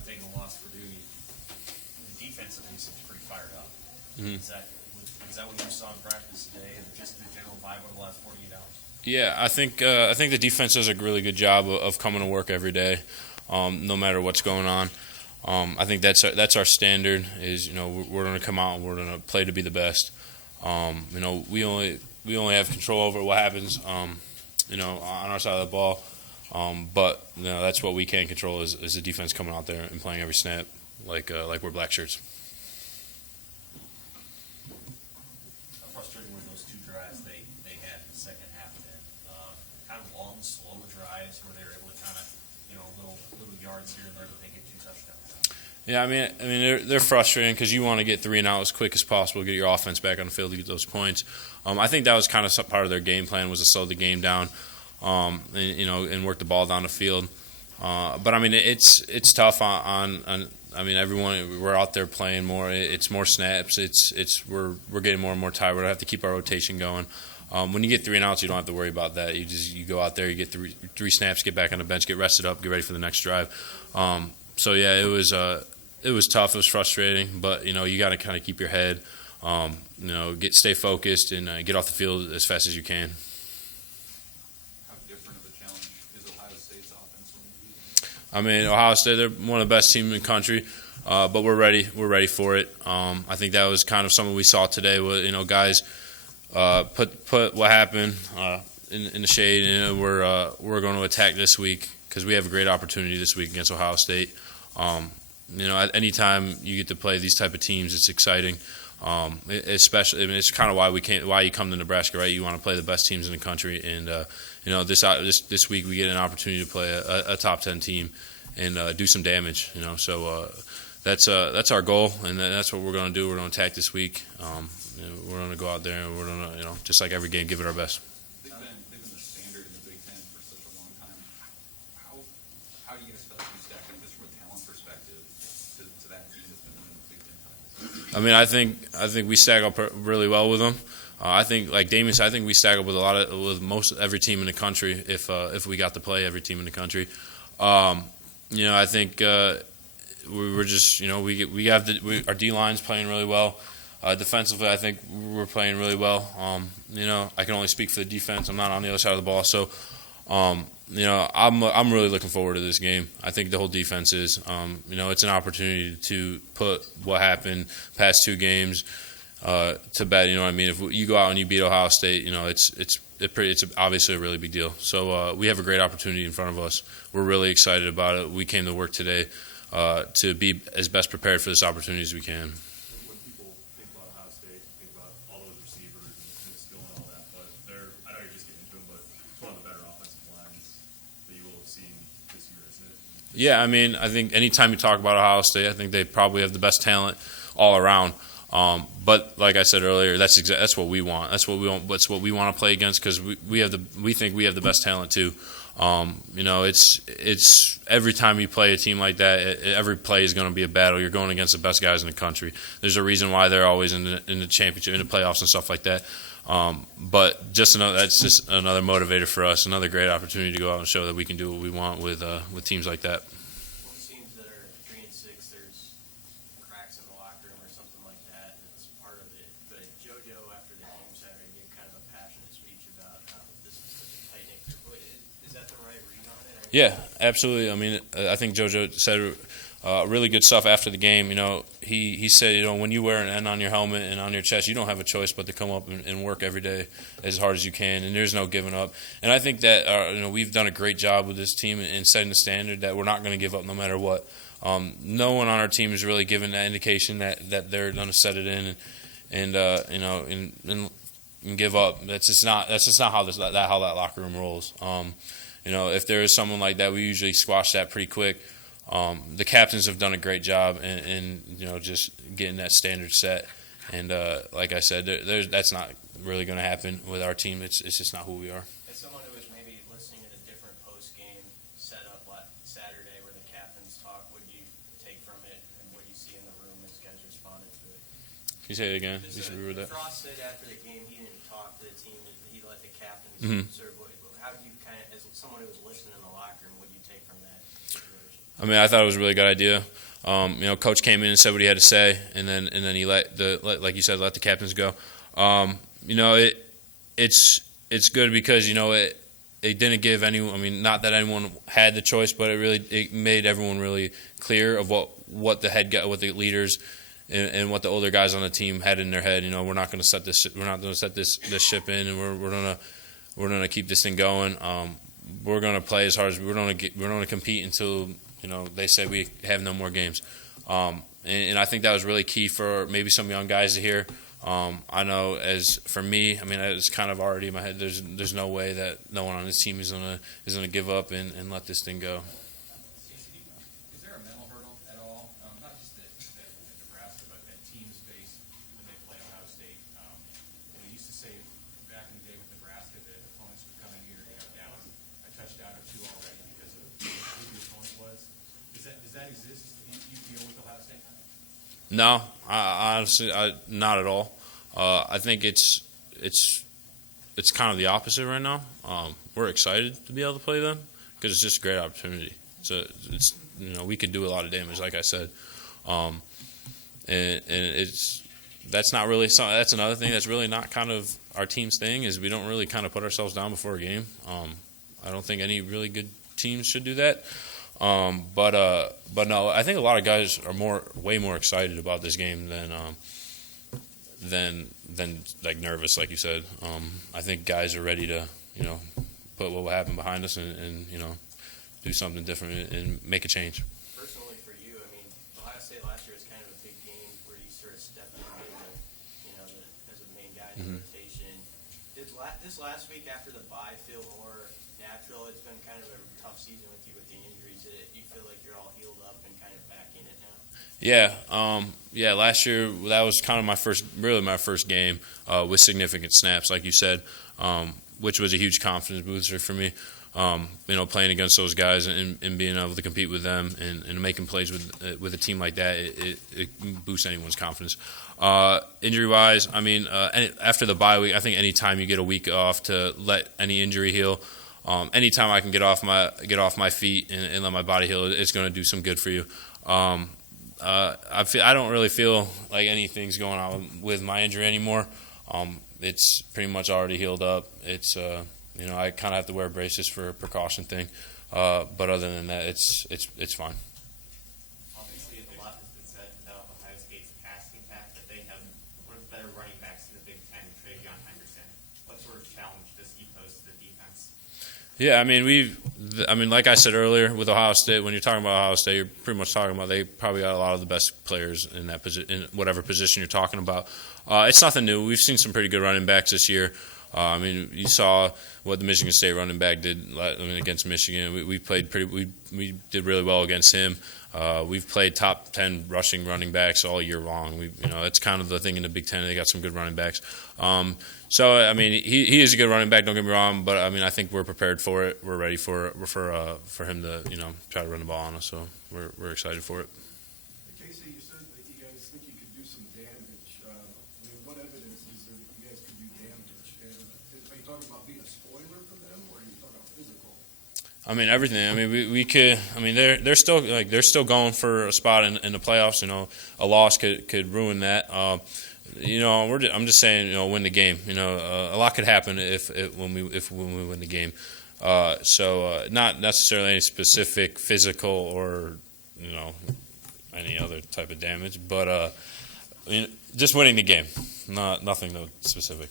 after taking a loss for Purdue, the defense at least is pretty fired up. Mm-hmm. Is that what you saw in practice today, and just the general vibe over the last 48 hours? Yeah, I think the defense does a really good job of coming to work every day, no matter what's going on. I think that's our standard. Is we're going to come out and we're going to play to be the best. We only have control over what happens. On our side of the ball. But that's what we can control is the defense coming out there and playing every snap like we're black shirts. How frustrating were those two drives they had in the second half then? Kind of long, slow drives where they were able to kind of, little yards here and there, but they get 2 touchdowns. Yeah, I mean they're frustrating because you want to get 3 and out as quick as possible, get your offense back on the field to get those points. I think that was kind of part of their game plan was to slow the game down, and work the ball down the field. But I mean it's tough on everyone. We're out there playing more. It's more snaps. We're getting more and more tired. We have to keep our rotation going. When you get 3 and outs, you don't have to worry about that. You go out there, you get three snaps, get back on the bench, get rested up, get ready for the next drive. So yeah, it was tough. It was frustrating, but you got to kind of keep your head, stay focused and get off the field as fast as you can. How different of a challenge is Ohio State's offense when you beat them? I mean, Ohio State, they're one of the best teams in the country, but we're ready. We're ready for it. I think that was kind of something we saw today. With guys put what happened in the shade, and we're going to attack this week because we have a great opportunity this week against Ohio State. At any time you get to play these type of teams, it's exciting. Especially, it's kind of why you come to Nebraska, right? You want to play the best teams in the country, and this week we get an opportunity to play a top 10 team and do some damage. So that's our goal, and that's what we're going to do. We're going to attack this week. We're going to go out there and we're going to, just like every game, give it our best. They've been the standard in the Big Ten for such a long time. How do you guys feel like you stack up just from a talent perspective to that team that's been winning the Big Ten titles? I mean, I think we stack up really well with them. I think, like Damien said, I think we stack up with most every team in the country if we got to play every team in the country. I think we're just we have our D line's playing really well. Defensively, I think we're playing really well. I can only speak for the defense. I'm not on the other side of the ball, so I'm really looking forward to this game. I think the whole defense is. It's an opportunity to put what happened past 2 games to bed. If you go out and you beat Ohio State, it's obviously a really big deal. So we have a great opportunity in front of us. We're really excited about it. We came to work today to be as best prepared for this opportunity as we can. When people think about Ohio State, think about all those receivers and skill and all that, but I know you're just getting into them, but it's one of the better offensive lines that you will have seen this year, isn't it? Yeah, I think anytime you talk about Ohio State, I think they probably have the best talent all around. But like I said earlier, that's what we want. That's what we want. That's what we want to play against because we think we have the best talent too. It's every time you play a team like that, every play is going to be a battle. You're going against the best guys in the country. There's a reason why they're always in the championship, in the playoffs and stuff like that. But that's just another motivator for us, another great opportunity to go out and show that we can do what we want with teams like that. Most teams that are 3-6, there's cracks in the locker room or something like that. That's part of it. But JoJo, after the game Saturday, gave kind of a passionate speech about how this is such a tight knit group. Is that the right read on it? Yeah, absolutely. I think JoJo said really good stuff after the game. He said, when you wear an N on your helmet and on your chest, you don't have a choice but to come up and work every day as hard as you can, and there's no giving up. And I think that we've done a great job with this team in setting the standard that we're not going to give up no matter what. No one on our team has really given that indication that they're going to set it in and give up. That's just not how that locker room rolls. If there is someone like that, we usually squash that pretty quick. The captains have done a great job in just getting that standard set. And like I said, that's not really going to happen with our team. It's just not who we are. As someone who was maybe listening at a different post-game setup Saturday where the captains talk, what do you take from it and what do you see in the room as guys responded to it? Can you say it again? You should read that. Frost said after the game he didn't talk to the team. He let the captains serve. How do you kind of, as someone who was listening in the locker room, what do you take from that situation? I mean, I thought it was a really good idea. Coach came in and said what he had to say, and then he like you said, let the captains go. It's good because it didn't give anyone. I mean, not that anyone had the choice, but it made everyone really clear of what the leaders and what the older guys on the team had in their head. We're not going to set this. We're not going to set this ship in, and we're gonna keep this thing going. We're going to play as hard as we're going to compete until they say we have no more games. And I think that was really key for maybe some young guys to hear. I know for me, I mean, it's kind of already in my head. There's no way that no one on this team is gonna give up and let this thing go. Is there a mental hurdle at all? Not just that Nebraska, but that teams face when they play Ohio State. We used to say back in the day with Nebraska that opponents would come in here down a touchdown or two already because of who the opponent was. Does that exist? You feel with Ohio State? No, honestly, not at all. I think it's kind of the opposite right now. We're excited to be able to play them because it's just a great opportunity. It's we could do a lot of damage, like I said, and that's not really that's another thing that's really not kind of our team's thing is we don't really kind of put ourselves down before a game. I don't think any really good teams should do that. But no, I think a lot of guys are way more excited about this game than like nervous, like you said. I think guys are ready to put what happened behind us and do something different and make a change. Personally, for you, I mean, Ohio State last year was kind of a big game where you sort of stepped in as a main guy in the rotation. Did this last week after the bye feel more natural? It's been kind of a tough season with you with the injuries. Do you feel like you're all healed up and kind of back in it now? Yeah. Last year that was kind of my first game with significant snaps, like you said, which was a huge confidence booster for me. Playing against those guys and being able to compete with them and making plays with a team like that, it boosts anyone's confidence. Injury wise, I mean, after the bye week, I think anytime you get a week off to let any injury heal. Anytime I can get off my feet and let my body heal, it's going to do some good for you. I don't really feel like anything's going on with my injury anymore. It's pretty much already healed up. It's I kind of have to wear braces for a precaution thing, but other than that, it's fine. Obviously, a lot has been said about Ohio State's passing attack that they have one of the better running backs in the Big Ten, Travion Henderson. What sort of challenge does he pose to the defense? Yeah, I mean, like I said earlier, with Ohio State, when you're talking about Ohio State, you're pretty much talking about they probably got a lot of the best players in that in whatever position you're talking about. It's nothing new. We've seen some pretty good running backs this year. You saw what the Michigan State running back did against Michigan. We did really well against him. We've played top 10 rushing running backs all year long. It's kind of the thing in the Big Ten. They got some good running backs. So I mean, he is a good running back. Don't get me wrong, but I mean, I think we're prepared for it. We're ready for him to try to run the ball on us. So we're excited for it. Casey, you said that you guys think you could do some damage. What evidence is there that you guys could do damage? And are you talking about being a spoiler for them, or are you talking about physical? I mean, everything. I mean, we could. I mean, they're still going for a spot in the playoffs. A loss could ruin that. I'm just saying, win the game. A lot could happen when we win the game. So not necessarily any specific physical or any other type of damage, but just winning the game. Nothing specific.